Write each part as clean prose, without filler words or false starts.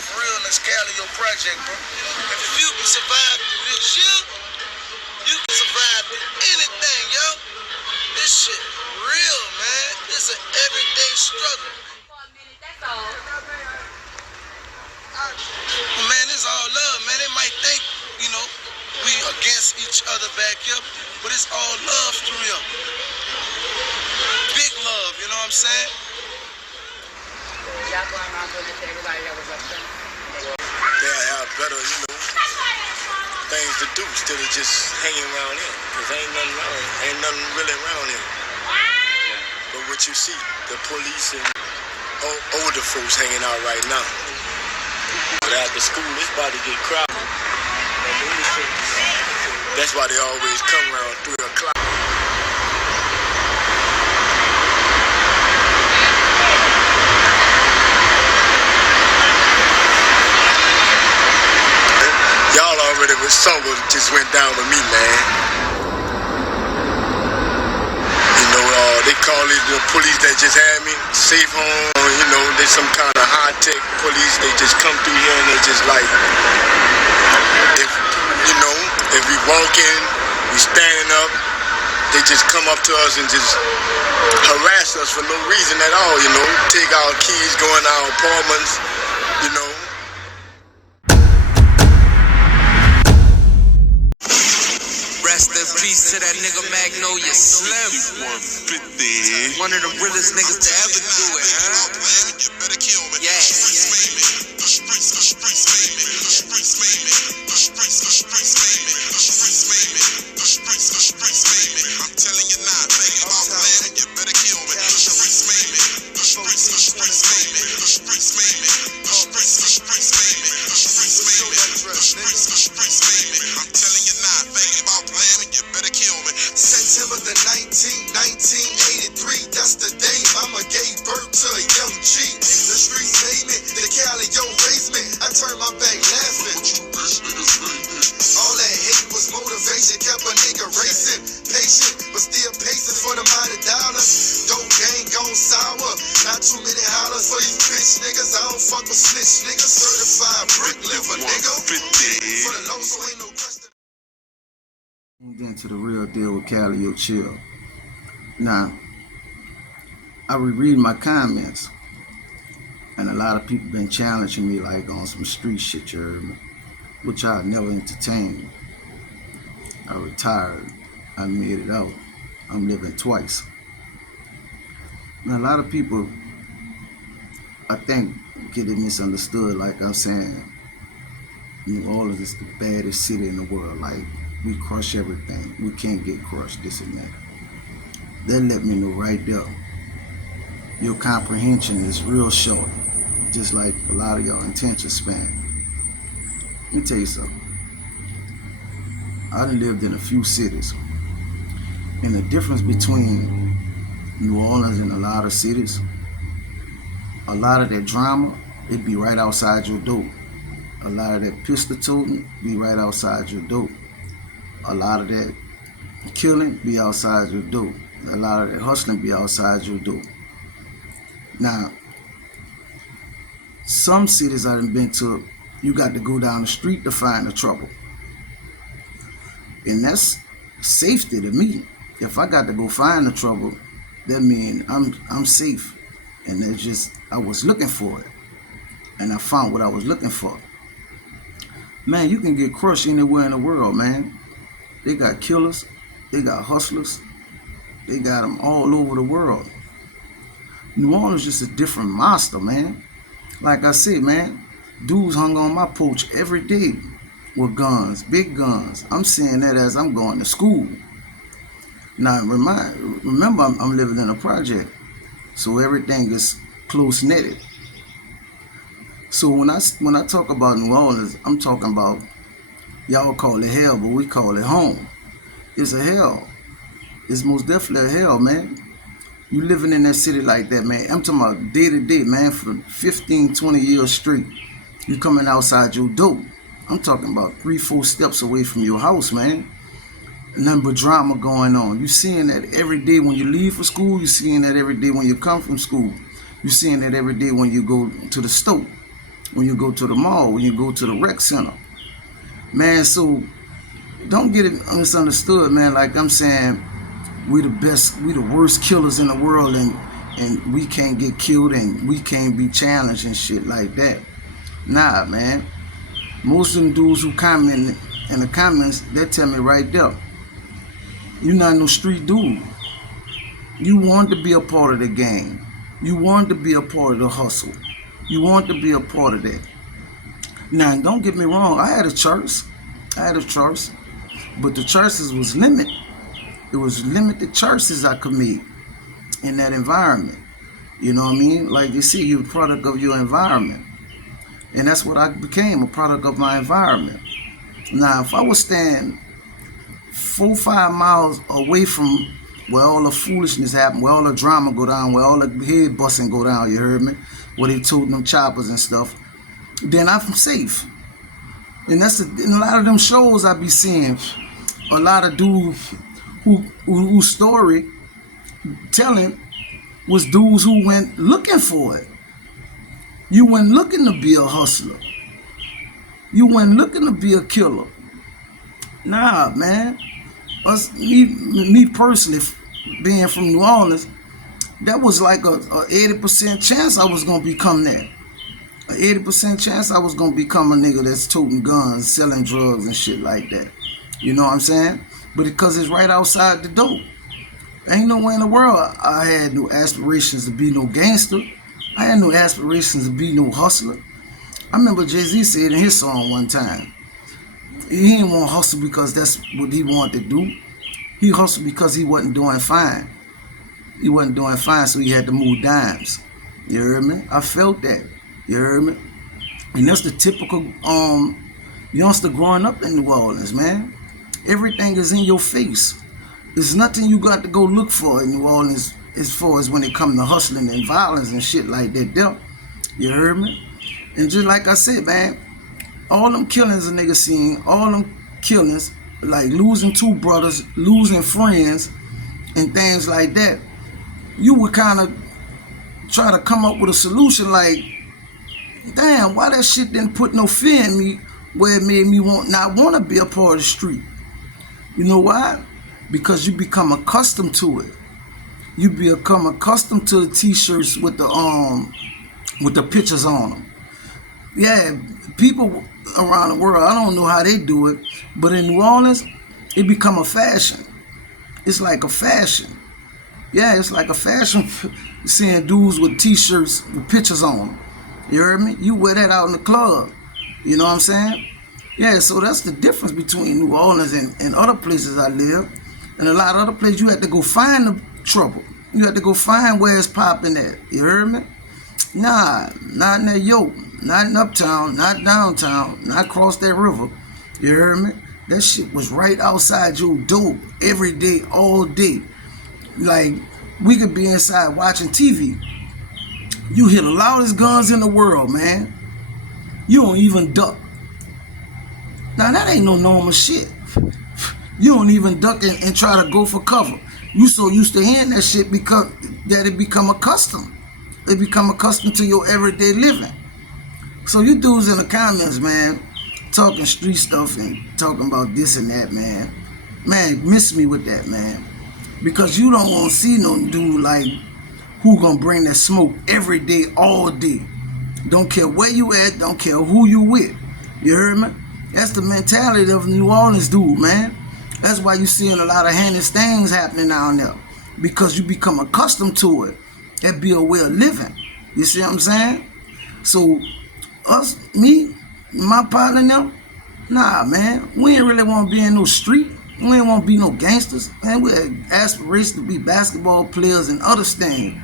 life real in this Calliope project, bro. If you can survive through this year, you can survive through anything, yo. This shit real, man. This is an everyday struggle. Man, it's all love, man. They might think, we against each other back here, but it's all love for real. Big love, you know what I'm saying? Y'all going around doing this to everybody that was upset? They'll have better, things to do instead of just hanging around here. Because ain't nothing really around here. But what you see, the police and older folks hanging out right now. But after school, it's about to get crowded. That's why they always come around 3 o'clock. Y'all already with Songo just went down with me, man. They call it the police that just had me safe home. They some kind of high-tech police. They just come through here and they just like, if we walking, we standing up, they just come up to us and just harass us for no reason at all, take our keys, go in our apartments, Rest in peace to that nigga Magnolia Slim. 150. One of the realest niggas to ever do it, huh? Yeah. I'm telling you now, think about playing, you better kill me. The streets made me. The streets made me. The streets made me. The streets made me. The streets made me. The streets made me. I'm telling you now, think about playing, you better kill me. September the 19th, 1983, that's the day Mama gave birth to a young G. The streets made me, the Calliope raised me. I turned my back laughing. All that hate was motivation, kept a nigga racing. Patient, but still pacing for the mighty dollars. Dope gang gone sour, not too many hollers for you bitch niggas. I don't fuck with snitch niggas, certified brick liver nigga. For the low, so ain't no question. Into the real deal with Calliope Chill. Now, I reread my comments, and a lot of people been challenging me like on some street shit, you heard me, which I never entertained. I retired. I made it out. I'm living twice. Now, a lot of people, I think, get it misunderstood. Like I'm saying, New Orleans is the baddest city in the world. Like, we crush everything. We can't get crushed, this and that. They let me know right there. Your comprehension is real short, just like a lot of your attention span. Let me tell you something. I done lived in a few cities, and the difference between New Orleans and a lot of cities, a lot of that drama, it be right outside your door. A lot of that pistol toting be right outside your door. A lot of that killing be outside your door. A lot of that hustling be outside your door. Now, some cities I done been to, you got to go down the street to find the trouble. And that's safety to me. If I got to go find the trouble, that means I'm safe. And that's just, I was looking for it. And I found what I was looking for. Man, you can get crushed anywhere in the world, man. They got killers, they got hustlers, they got them all over the world. New Orleans is just a different monster, man. Like I said, man, dudes hung on my porch every day with guns, big guns. I'm seeing that as I'm going to school. Now, remember, I'm living in a project, so everything is close-knitted. So when I talk about New Orleans, I'm talking about, y'all call it hell, but we call it home. It's a hell. It's most definitely a hell, man. You living in that city like that, man. I'm talking about day to day, man, for 15, 20 years straight. You coming outside your door. I'm talking about 3-4 steps away from your house, man. Nothing but drama going on. You seeing that every day when you leave for school. You seeing that every day when you come from school. You seeing that every day when you go to the store. when you go to the mall, when you go to the rec center. Man, so don't get it misunderstood, man. Like I'm saying, we the best, we the worst killers in the world, and we can't get killed and we can't be challenged and shit like that. Nah, man. Most of them dudes who comment in the comments, they tell me right there, you not no street dude. You want to be a part of the game. You want to be a part of the hustle. You want to be a part of that. Now, don't get me wrong. I had a church, but the churches was limited. It was limited churches I could meet in that environment. You know what I mean? Like you see, you're a product of your environment. And that's what I became, a product of my environment. Now, if I was standing 4-5 miles away from where all the foolishness happen, where all the drama go down, where all the head busting go down, you heard me? Where they toting them choppers and stuff, then I'm safe. And that's in a lot of them shows I be seeing, a lot of dudes whose story telling was dudes who went looking for it. You went looking to be a hustler. You went looking to be a killer. Nah, man. Me personally, being from New Orleans, that was like a 80% chance I was gonna become that. An 80% chance I was gonna become a nigga that's toting guns, selling drugs and shit like that. You know what I'm saying? But because it's right outside the door. Ain't no way in the world I had no aspirations to be no gangster. I had no aspirations to be no hustler. I remember Jay-Z said in his song one time, he didn't want to hustle because that's what he wanted to do. He hustled because he wasn't doing fine. He wasn't doing fine, so he had to move dimes. You heard me? I felt that. You heard me? And that's the typical youngster growing up in New Orleans, man. Everything is in your face. There's nothing you got to go look for in New Orleans as far as when it comes to hustling and violence and shit like that there. You heard me? And just like I said, man, all them killings a nigga seen, all them killings, like losing 2 brothers, losing friends, and things like that, you would kind of try to come up with a solution like, damn, why that shit didn't put no fear in me where it made me not want to be a part of the street. You know why? Because you become accustomed to it. You become accustomed to the t-shirts with the pictures on them. Yeah, people around the world, I don't know how they do it, but in New Orleans, it become a fashion. It's like a fashion. Yeah, it's like a fashion, seeing dudes with t-shirts with pictures on them. You heard me? You wear that out in the club. You know what I'm saying? Yeah, so that's the difference between New Orleans and other places I live. And a lot of other places, you had to go find the trouble. You had to go find where it's popping at. You heard me? Nah, not in that yoke. Not in uptown, not downtown, not across that river. You heard me? That shit was right outside your door every day, all day. Like, we could be inside watching TV. You hear the loudest guns in the world, man. You don't even duck. Now, that ain't no normal shit. You don't even duck and try to go for cover. You so used to hearing that shit because that it become accustomed. It become accustomed to your everyday living. So you dudes in the comments, man, talking street stuff and talking about this and that, man. Man, miss me with that, man. Because you don't want to see no dude like who gonna bring that smoke every day, all day. Don't care where you at, don't care who you with. You heard me? That's the mentality of New Orleans dude, man. That's why you seeing a lot of heinous things happening down there. Because you become accustomed to it. That be a way of living. You see what I'm saying? So, me, my partner now, nah, man, we ain't really want to be in no street. We ain't want to be no gangsters. Man, we had aspirations to be basketball players and other things.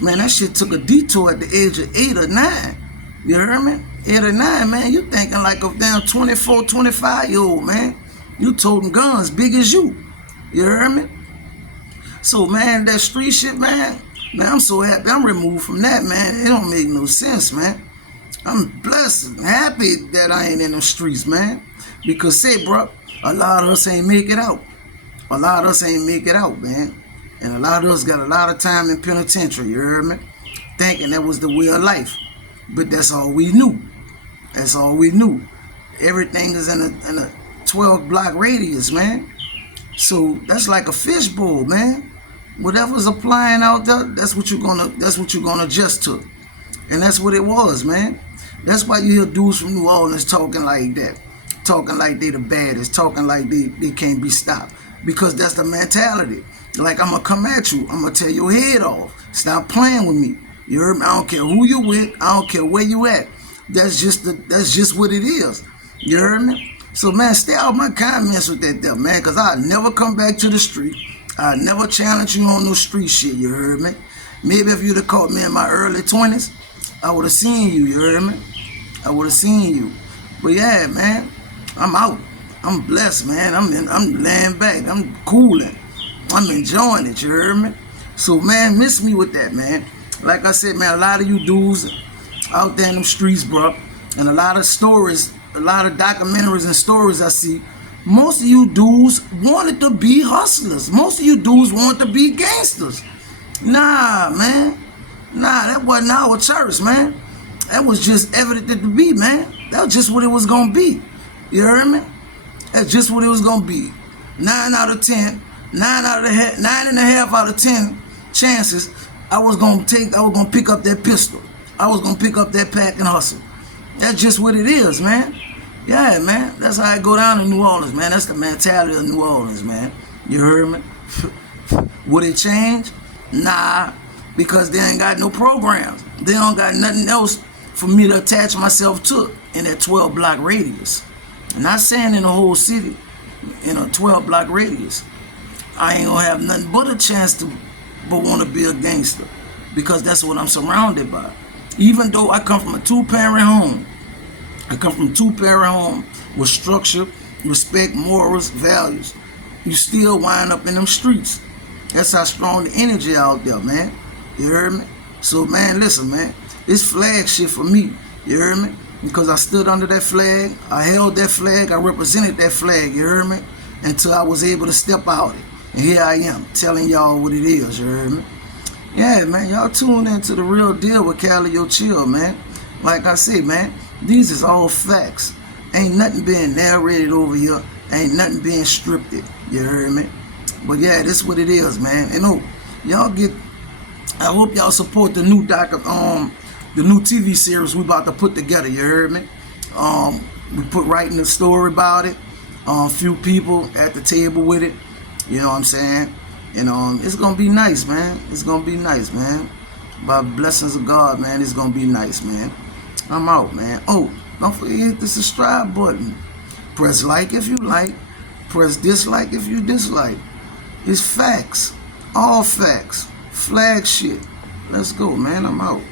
Man, that shit took a detour at the age of 8 or 9. You heard me? 8 or 9, man, you thinking like a damn 24, 25-year-old, man. You toting guns big as you. You heard me? So, man, that street shit, man, I'm so happy I'm removed from that, man. It don't make no sense, man. I'm blessed and happy that I ain't in the streets, man. Because, say, bro, a lot of us ain't make it out. A lot of us ain't make it out, man. And a lot of us got a lot of time in penitentiary, you heard me? Thinking that was the way of life. But that's all we knew. That's all we knew. Everything is in a 12 block radius, man. So that's like a fishbowl, man. Whatever's applying out there, that's what you're gonna adjust to. And that's what it was, man. That's why you hear dudes from New Orleans talking like that. Talking like they the baddest, talking like they can't be stopped. Because that's the mentality. Like, I'm gonna come at you, I'm gonna tear your head off. Stop playing with me. You heard me? I don't care who you with, I don't care where you at. That's just what it is. You heard me? So, man, stay out my comments with that there, man, because I'll never come back to the street. I'll never challenge you on no street shit, you heard me? Maybe if you'd have caught me in my early 20s, I would have seen you, you heard me? I would have seen you. But yeah, man, I'm out. I'm blessed, man. I'm laying back. I'm cooling. I'm enjoying it, you heard me? So, man, miss me with that, man. Like I said, man, a lot of you dudes out there in them streets, bro, and a lot of stories, a lot of documentaries and stories I see, most of you dudes wanted to be hustlers. Most of you dudes wanted to be gangsters. Nah, man. Nah, that wasn't our church, man. That was just evident to be, man. That was just what it was going to be. You heard me? That's just what it was going to be. 9 out of 10, 9.5 out of 10 chances I was going to pick up that pistol. I was going to pick up that pack and hustle. That's just what it is, man. Yeah, man. That's how it go down in New Orleans, man. That's the mentality of New Orleans, man. You heard me? Would it change? Nah, because they ain't got no programs. They don't got nothing else for me to attach myself to in that 12 block radius. I'm not saying in the whole city, in a 12 block radius. I ain't gonna have nothing but a chance to but want to be a gangster, because that's what I'm surrounded by. Even though I come from a two-parent home, with structure, respect, morals, values, you still wind up in them streets. That's how strong the energy out there, man. You heard me? So, man, listen, man. This flag shit for me. You heard me? Because I stood under that flag. I held that flag. I represented that flag. You heard me? Until I was able to step out it. And here I am, telling y'all what it is. You heard me? Yeah, man. Y'all tune into The Real Deal with Calliope Chill, man. Like I say, man, these is all facts. Ain't nothing being narrated over here. Ain't nothing being scripted. You heard me? But yeah, this is what it is, man. And I hope y'all support the new the new TV series we about to put together. You heard me? We put writing a story about it. Few people at the table with it. You know what I'm saying? And it's gonna be nice, man. It's gonna be nice, man. By blessings of God, man, it's gonna be nice, man. I'm out, man. Oh, don't forget to hit the subscribe button. Press like if you like. Press dislike if you dislike. It's facts. All facts. Flag shit. Let's go, man. I'm out.